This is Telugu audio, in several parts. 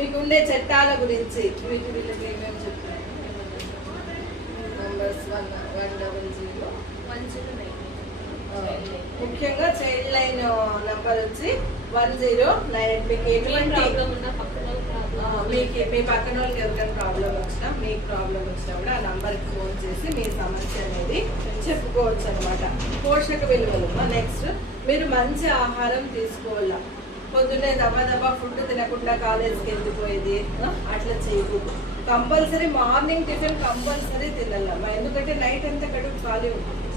మీకుండే చట్టాల గురించి మీకు వీళ్ళకి ఏమేమి చెప్తారు? నంబర్స్ 100 ముఖ్యంగా చైల్డ్ లైన్ నంబర్ వచ్చి 109. మీకు ఎటువంటి మీ పక్కన వాళ్ళకి ఎవరికైనా ప్రాబ్లం వచ్చినా మీకు ప్రాబ్లం వచ్చినా కూడా ఆ నంబర్కి ఫోన్ చేసి మీ సమస్య అనేది చెప్పుకోవచ్చు అనమాట. పోషక విలువలు నెక్స్ట్ మీరు మంచి ఆహారం తీసుకోవాల. పొద్దున్నే దబా ఫుడ్ తినకుండా కాలేజీకి వెళ్ళిపోయేది అట్లా చేయకూడదు. కంపల్సరీ మార్నింగ్ టిఫిన్ కంపల్సరీ తినాలమ్మా, ఎందుకంటే నైట్ అంతా కడుపు ఖాళీ ఉంటుంది.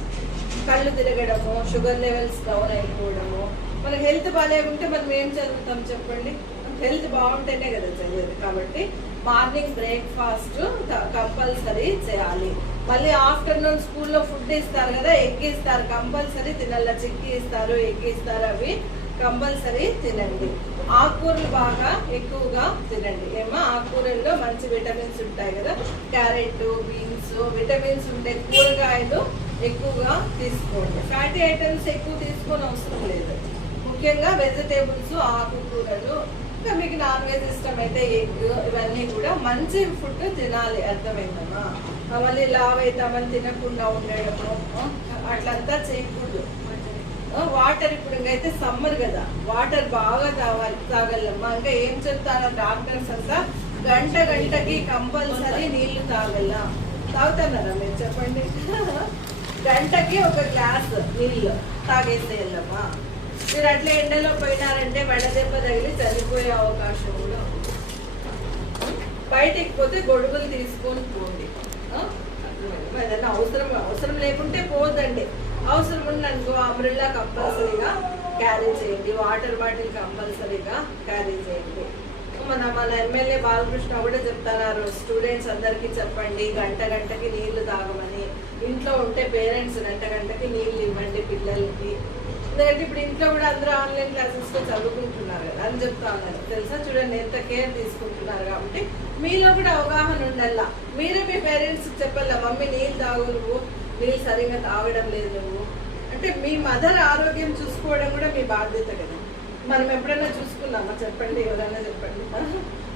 కళ్ళు తిరగడము, షుగర్ లెవెల్స్ డౌన్ అయిపోవడము. మనకి హెల్త్ బాగాలేకుంటే మనం ఏం చదువుతాం చెప్పండి? హెల్త్ బాగుంటేనే కదా చదివేది. కాబట్టి మార్నింగ్ బ్రేక్ఫాస్ట్ కంపల్సరీ చేయాలి. మళ్ళీ ఆఫ్టర్నూన్ స్కూల్లో ఫుడ్ ఇస్తారు కదా, ఎగ్ ఇస్తారు, కంపల్సరీ తినాల. చిక్కీ ఇస్తారు, ఎగ్ ఇస్తారు, అవి కంపల్సరీ తినండి. ఆకుకూరలు బాగా ఎక్కువగా తినండి. ఏమో ఆకుకూరల్లో మంచి విటమిన్స్ ఉంటాయి కదా, క్యారెట్, బీన్స్, విటమిన్స్ ఉండే కూరగాయలు ఎక్కువగా తీసుకోండి. ఫ్యాటీ ఐటమ్స్ ఎక్కువ తీసుకొని అవసరం లేదు. ముఖ్యంగా వెజిటేబుల్స్, ఆకుకూరలు, ఇంకా మీకు నాన్ వెజ్ ఇష్టమైతే ఎగ్, ఇవన్నీ కూడా మంచి ఫుడ్ తినాలి. అర్థమైందమ్మా? మళ్ళీ లావ్ అవుతామని తినకుండా ఉండడము అట్లంతా చేయకూడదు. వాటర్ ఇప్పుడు ఇంకైతే సమ్మర్ కదా, వాటర్ బాగా తాగలమ్మా. ఇంకా ఏం చెప్తానో డాక్టర్స్ అంతా గంటకి కంపల్సరీ నీళ్లు తాగల. తాగుతున్నారా మీరు చెప్పండి? గంటకి ఒక గ్లాస్ నీళ్ళు తాగేసేయాలమ్మా. మీరు అట్లా ఎండలో పోయినారంటే వడదెబ్బ తగిలి చనిపోయే అవకాశం కూడా ఉంది. బయటికి పోతే గొడుగులు తీసుకొని పోండి. ఏదైనా అవసరం లేకుంటే పోదండి. అవసరం ఉందనుకో అంబ్రెల్లా కంపల్సరీగా క్యారీ చేయండి. వాటర్ బాటిల్ కంపల్సరీగా క్యారీ చేయండి. మన ఎమ్మెల్యే బాలకృష్ణ కూడా చెప్తున్నారు, స్టూడెంట్స్ అందరికీ చెప్పండి గంటకి నీళ్లు తాగమని. ఇంట్లో ఉంటే పేరెంట్స్ గంటకి నీళ్లు ఇవ్వండి పిల్లలకి. ఎందుకంటే ఇప్పుడు ఇంట్లో కూడా అందరూ ఆన్లైన్ క్లాసెస్లో చదువుకుంటున్నారు కదా అని చెప్తా ఉన్నారు. తెలుసా? చూడండి ఎంత కేర్ తీసుకుంటున్నారు. కాబట్టి మీలో కూడా అవగాహన ఉండాలా. మీరే మీ పేరెంట్స్కి చెప్పాలా, మమ్మీ నీళ్ళు తాగు, నువ్వు నీళ్ళు సరిగ్గా తాగడం లేదు నువ్వు అంటే. మీ మదర్ ఆరోగ్యం చూసుకోవడం కూడా మీ బాధ్యత కదా. మనం ఎప్పుడైనా చూసుకున్నామా చెప్పండి? ఎవరైనా చెప్పండి.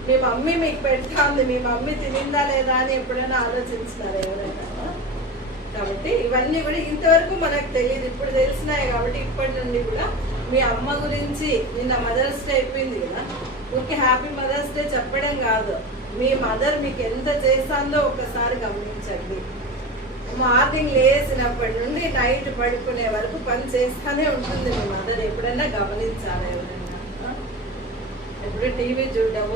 మీ మమ్మీ మీకు పెడతా ఉంది, మీ మమ్మీ తినిందా లేదా అని ఎప్పుడైనా ఆలోచించినారా ఎవరైనా? కాబట్టి ఇవన్నీ కూడా ఇంతవరకు మనకు తెలియదు, ఇప్పుడు తెలిసినాయి. కాబట్టి ఇప్పటి నుండి కూడా మీ అమ్మ గురించి, నిన్న మదర్స్ డే అయిపోయింది కదా, ఊరికి హ్యాపీ మదర్స్ డే చెప్పడం కాదు, మీ మదర్ మీకు ఎంత చేస్తుందో ఒకసారి గమనించండి. మార్నింగ్ లేచినప్పటి నుండి నైట్ పడుకునే వరకు పని చేస్తూనే ఉంటుంది మీ మదర్. ఎప్పుడైనా గమనించాలి ఎవరైనా? ఎప్పుడు టీవీ చూడడము